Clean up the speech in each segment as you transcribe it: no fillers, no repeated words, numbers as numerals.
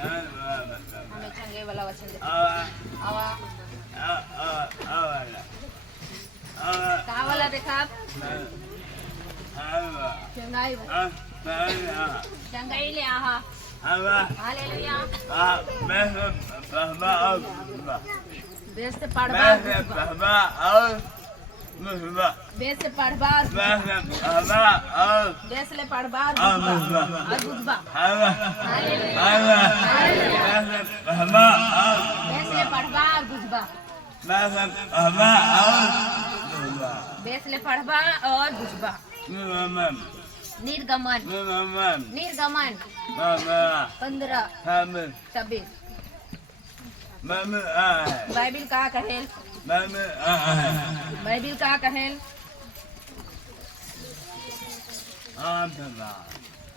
हमें चंगे वाला वचन दे। आवा कहाँ वाला देखा आप? चंगाई चंगाई ले आहा हालेलुया। बेस से पढ़वा बेस से पढ़वा बेस ले पढ़वा और बुझबा हालेलुया। बेस ले पढ़वा और बुझबा बेस ले पढ़वा और बुझबा। निर्गमन निर्गमन 15:26 बाइबिल का कहेल बाइबिल का कहेल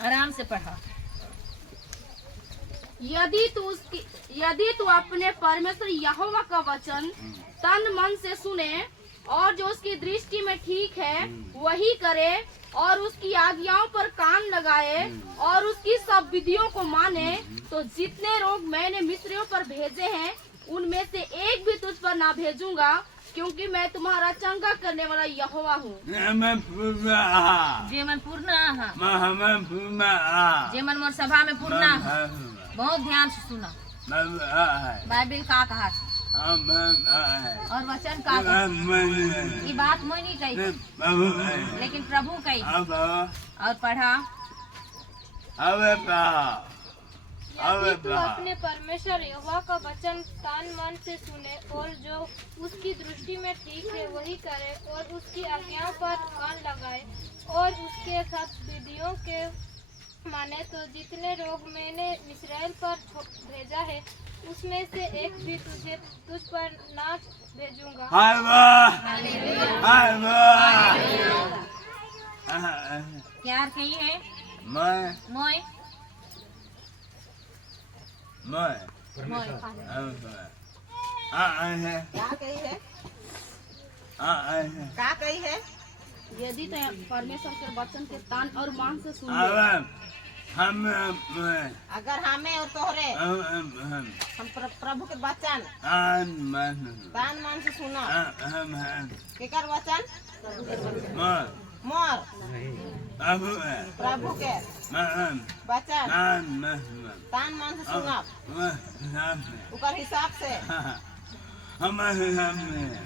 आराम से पढ़ा। यदि तू अपने परमेश्वर यहोवा का वचन तन मन से सुने और जो उसकी दृष्टि में ठीक है वही करे और उसकी आज्ञाओं पर कान लगाए और उसकी सब विधियों को माने तो जितने रोग मैंने मिस्रियों पर भेजे हैं उनमें से एक भी तुझ पर ना भेजूंगा, क्योंकि मैं तुम्हारा चंगा करने वाला यहोवा हूँ। जेमन पूर्ण जेमन मोर सभा में पूर्ण बहुत ध्यान से सुना। बाइबिल का कहा और वचन का ये बात मैं नहीं कही लेकिन प्रभु कही और पढ़ा। यदि तू अपने परमेश्वर यहोवा का वचन तन मन से सुने और जो उसकी दृष्टि में ठीक है वही करे और उसकी आज्ञाओं पर कान लगाए और उसके सब विधियों के माने तो जितने रोग मैंने इस्राएल पर भेजा है उसमें से एक भी तुझ पर ना भेजूंगा। क्या कही है? मोय क्या कही है? यदि तो परमेश्वर के वचन के तान और मान से सुने अगर हमें और तोहरे हम प्रभु के वचन तान मान से सुना केकर वचन मोर प्रभु के वचन तान मान से सुना उकर हिसाब से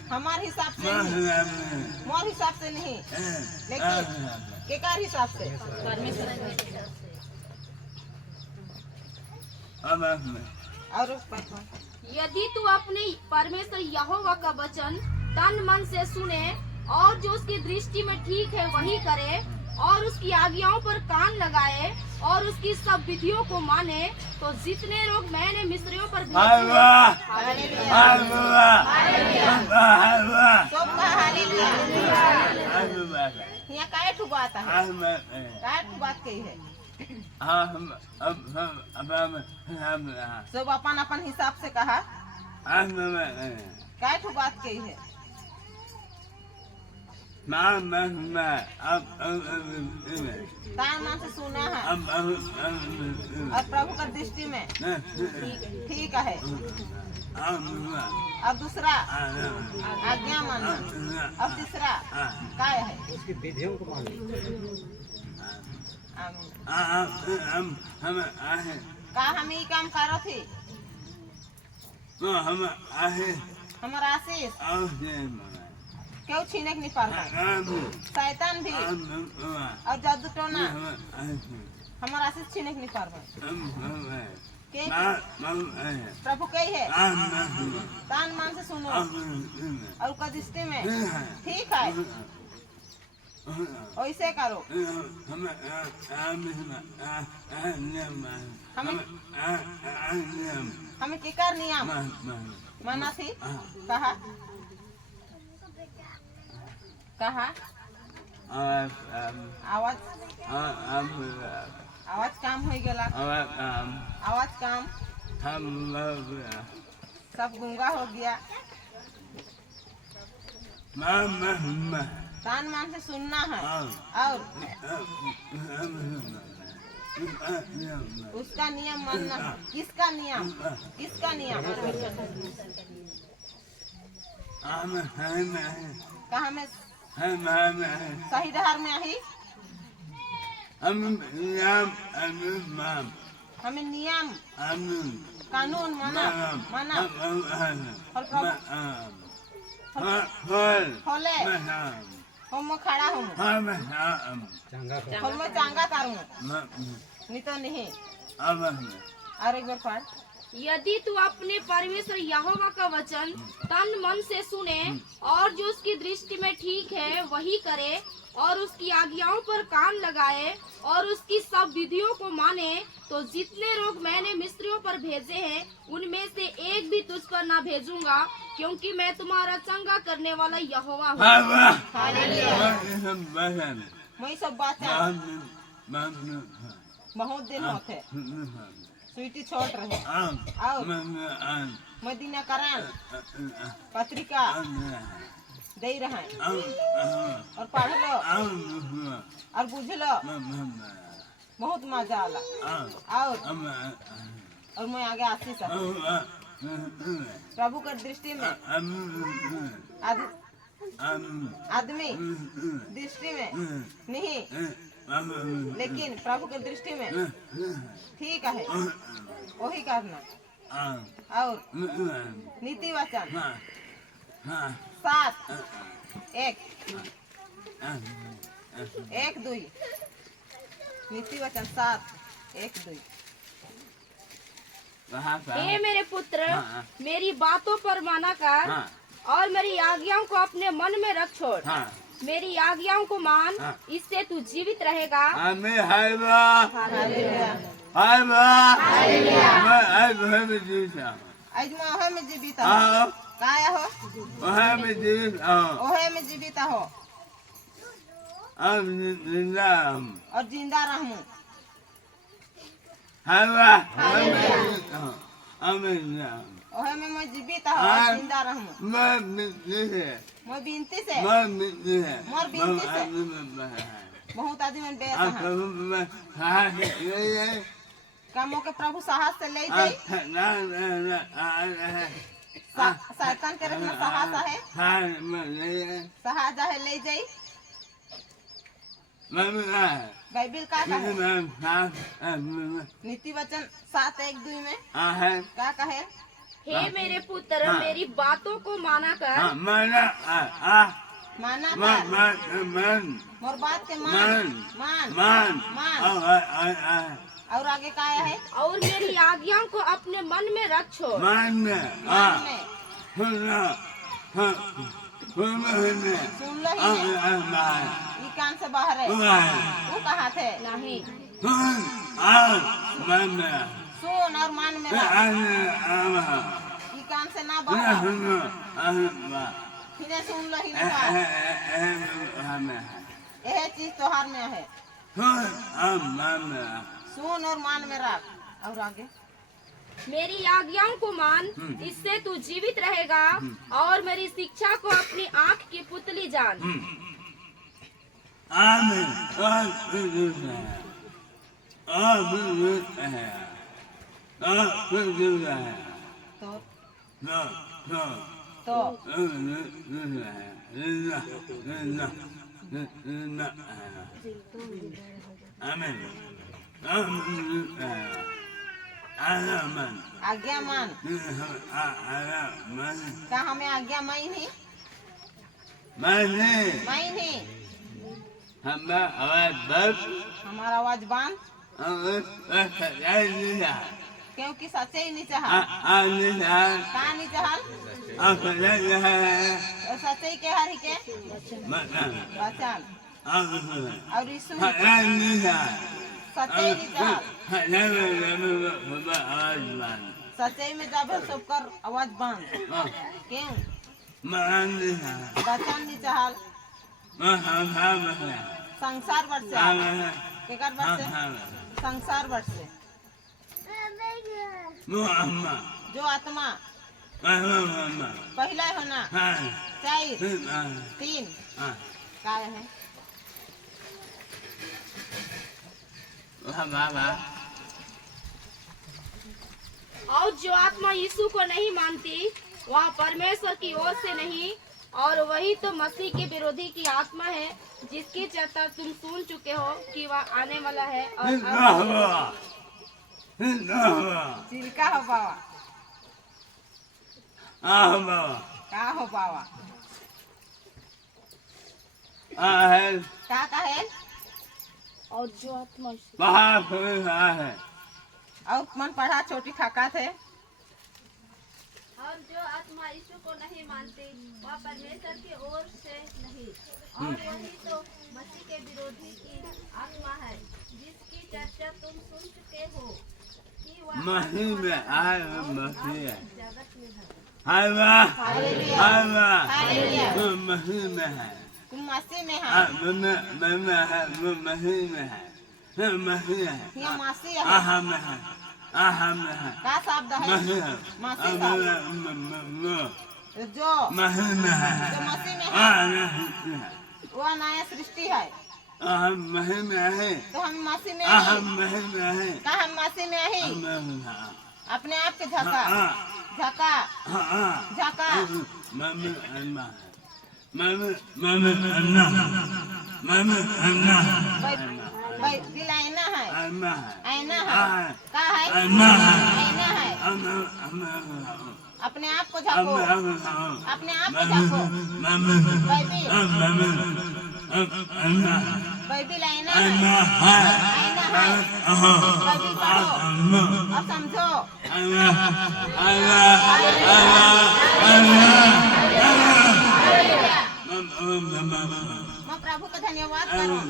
हमारे हिसाब से नहीं मोर हिसाब से नहीं लेकिन केकर हिसाब से और यदि तू अपने परमेश्वर यहोवा का वचन तन मन से सुने और जो उसकी दृष्टि में ठीक है वही करे और उसकी आज्ञाओं पर कान लगाए और उसकी सब विधियों को माने तो जितने रोग मैंने मिस्रियों पर यहाँ काय ठू बात है काय ठू बात कही है सब अपन अपन हिसाब से कहा काय ठू बात कही है तान मन से सुना है और प्रभु का दृष्टि में ठीक है। अब दूसरा आज्ञा मानना। अब तीसरा काय है? उसकी विधियों को मानना। का हम ये काम करो थी हमारा आशीष क्यों छीने नहीं पाता? शैतान भी और जादू टोना हमारा आशीष छीने नहीं पाता। प्रभु कही है तान मान से सुनो और उसका दृष्टि में ठीक है वैसे करो। हमें केकर नियम माना थी कहा आवाज आवाज काम हो गया आवाज काम सब गुंगा हो गया। तान मान से सुनना है और उसका नियम मानना। किसका नियम? किसका नियम? कहाँ में? सही डहर में आई। हमें नियम कानून माना खोले हम खड़ा हूँ हम चांगा करूँ नहीं तो नहीं। और एक बार पढ़। यदि तू अपने परमेश्वर यहोवा का वचन तन मन से सुने और जो उसकी दृष्टि में ठीक है वही करे और उसकी आज्ञाओं पर कान लगाए और उसकी सब विधियों को माने तो जितने रोग मैंने मिस्रियों पर भेजे हैं उनमें से एक भी तुझ पर ना भेजूंगा, क्योंकि मैं तुम्हारा चंगा करने वाला यहोवा हूँ। मैं सब बात बहुत दिन होते स्वीटी छोड़ रहे और मदीना करान पत्रिका दे रहे और पढ़ लो और बुझ लो, बहुत मजा आला। और मैं आगे आशीष प्रभु की दृष्टि में आदमी दृष्टि में नहीं, लेकिन प्रभु की दृष्टि में ठीक है वही करना। और नीति वचन 7:1-2 नीति वचन 7:1-2। हे मेरे पुत्र, मेरी बातों पर माना कर और मेरी आज्ञाओं को अपने मन में रख छोड़। मेरी आज्ञाओं को मान, इससे तू जीवित रहेगा। आज मैं में जीवित हो काया हो ओहे में जीवित हो और जिंदा रहूं। ओहे में मैं जीवित हो और जिंदा रहूं। मैं बिनती से मोर बिनती से बहुत आदमी बेस कामों के प्रभु साहस से ले जाई। शैतान के रखना साहस है साहस है ले जाई। बाइबिल का कहे नीति वचन 7:1-2 में क्या कहे? हे मेरे पुत्र, मेरी बातों को माना कर। माना मोर बात के मान। और आगे क्या है? और मेरी आज्ञाओं को अपने मन में रख छोड़। सुन लो ही ये कान से बाहर है। वो कहाँ थे? नहीं सुन और मान में रख। ये कान से ना बाहर फिर सुन लो ही यह चीज तोहार में है। सुन और मान में रख। और आगे मेरी आज्ञाओं को मान, इससे तू जीवित रहेगा और मेरी शिक्षा को अपनी आँख की पुतली जान। तो आज्ञा मान। क्या हमें आज्ञा माई नहीं? हमारा आवाज बांध क्योंकि सच्चाई नहीं चाह कहाँ नहीं चाह सच्चाई के हर के वचन और यीशु सच्चाई नहीं चाह सच्चाई में जब सब कर आवाज बंद क्यों? वचन नहीं चाह संसार वर्ष संसार वर्ष जो आत्मा पहला होना चाहिए 3 क्या है? और जो आत्मा यीशु को नहीं मानती वह परमेश्वर की ओर से नहीं, और वही तो मसीह के विरोधी की आत्मा है, जिसकी चर्चा तुम सुन चुके हो कि वह आने वाला है और चिल्का हो बाबा का हो बाबा का है और जो आत्मा और मन पढ़ा छोटी ठका थे और जो आत्मा यीशु को नहीं मानती वह परमेश्वर की ओर से नहीं, और वही तो मसीह के विरोधी की आत्मा है, जिसकी चर्चा तुम सुन चुके हो कि वह मसीह में आए मसीह जगत में है। मसीह में है तुम मसीह में है मसीह में है मसीह है ये मसीह है अहम है का शब्द है मसीह शब्द जो मसीह में है जो मसीह में है वो नया सृष्टि है मसीह में है तो हम मसीह में अहम हैं मसीह में है का हम मसीह में हैं अपने आप के झका झका झका दिल आईना है आईना है का है आईना है अपने आप को झको अपने आप को झको बाइबिल आईना है आईना है बाइबिल पढ़ो और समझो मैं प्रभु का धन्यवाद करूं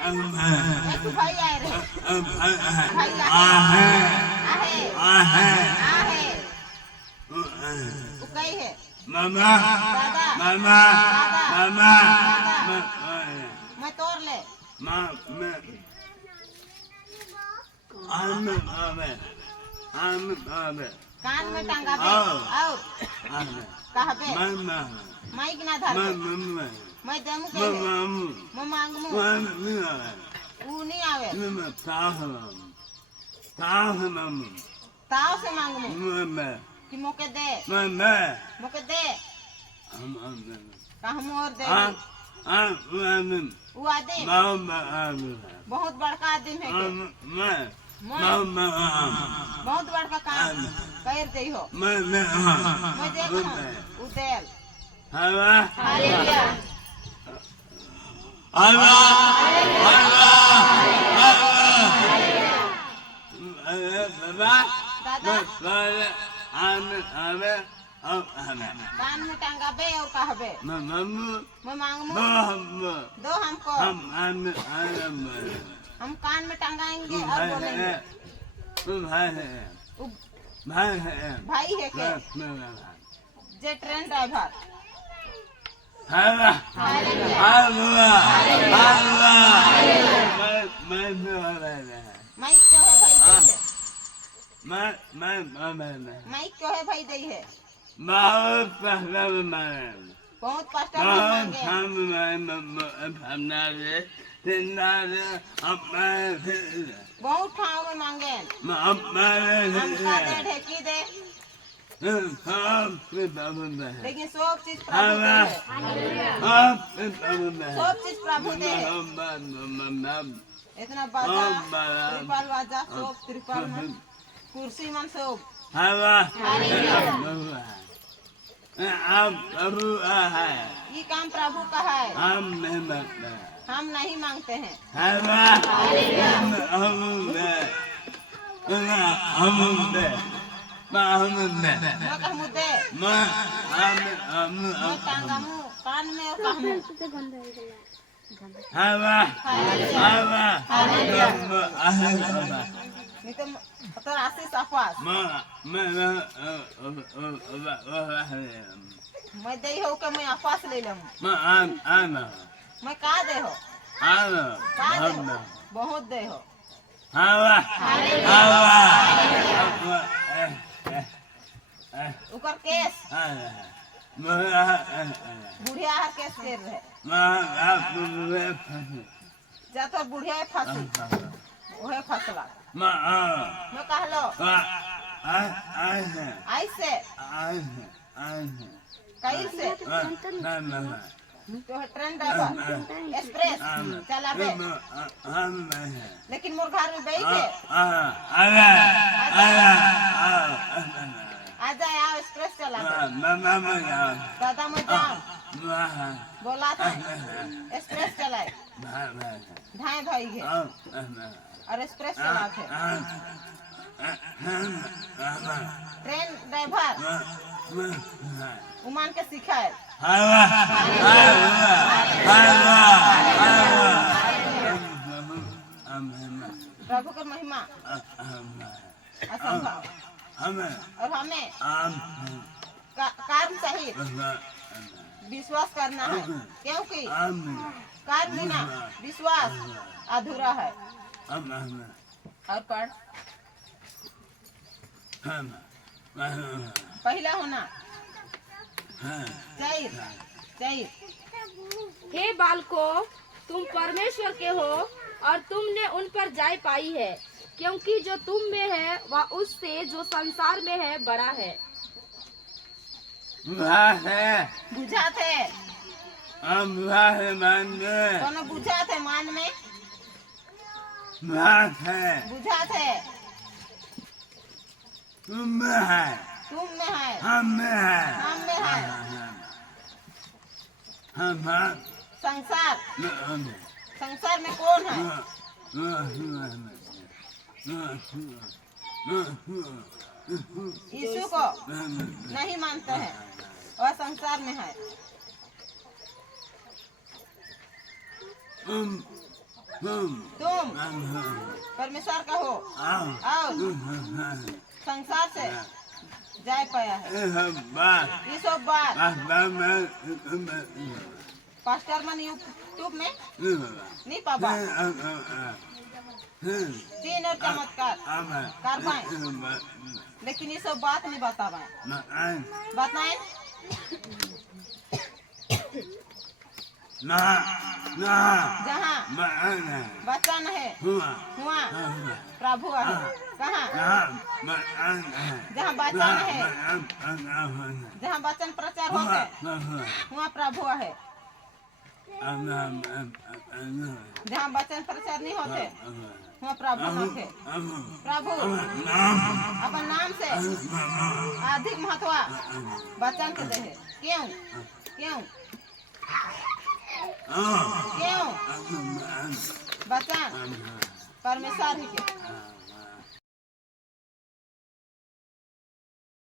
एक भाई आए रहे भाई आहे वो कई है मामा दादा मामा मामा मैं तोड़ ले कान में टांगा दे आओ कहा पे माइक ना धर मैं दम के मैं मांग मु वो नहीं आवे ताव से मांग मु कि मोके दे मोके दे कहा मोर दे वो आदमी बहुत बड़का आदमी है के बहुत बड़का काम कर दे हो मैं देखो उदेल हालेलुया दादा कान में टांगा बे और कहा बे मैं मांग मु दो हमको हम कान में टांगाएंगे और बोलेंगे भाई है के जे ट्रेन ड्राइवर माइक क्यों है भाई दई है माइक क्यों है भाई दई है बहुत कष्ट मांगे बहुत ठाव में मांगे हमका दे ढेकी दे लेकिन सब चीज प्रभु दे सब चीज प्रभु दे इतना बाजा त्रिपाल बाजा सब त्रिपाल में कुर्सी मन सब ये काम प्रभु का है हम नहीं मांगते हैं मुद्दे टांगा मुँह कान में और कहूँ नहीं तो आशीष आपास मैं दे हो के मैं आपास ले लूँ मैं का दे हो बहुत दे हो ऊपर केस बुढ़िया हर केस कर रहे जा तो बुढ़िया फांसी ओहे फसला मैं मैं कहलो आए हैं ऐसे कैसे तो ट्रेन ड्राइवर एक्सप्रेस चलावे लेकिन मोर घर में बैठ के आ जाए आओ एक्सप्रेस चलावे दादा मैं जाऊं बोला था एक्सप्रेस चलाए ढाई भाई है और एक्सप्रेस चलाते ट्रेन ड्राइवर उमान के सिखाए प्रभु की महिमा असंभव और हमें कर्म सहित विश्वास करना है क्योंकि कर्म बिना विश्वास अधूरा है। और पढ़ पहला होना चाहिए। हे बालकों, तुम परमेश्वर के हो और तुमने उन पर जय पाई है, क्योंकि जो तुम में है वह उससे जो संसार में है बड़ा है। बुझा थे दोनों बुझा थे मान में बुझा थे तुम में है हम में है संसार में कौन है? यीशु को नहीं मानते हैं वह संसार में है। तुम परमेश्वर का हो और संसार से जाए पाया है। ये सब बात पास्टर मन यूट्यूब में नहीं पाबा तीन और चमत्कार कर पाए लेकिन ये सब बात नहीं बताए बताए जहाँ वचन है हुआ प्रभु है कहाँ जहाँ वचन है जहाँ वचन प्रचार होते वहाँ प्रभु है। जहाँ वचन प्रचार नहीं होते वहाँ प्रभु होते। प्रभु अपन नाम से अधिक महत्व वचन के दे है। क्यों क्यों क्यों वचन परमेश्वर ही के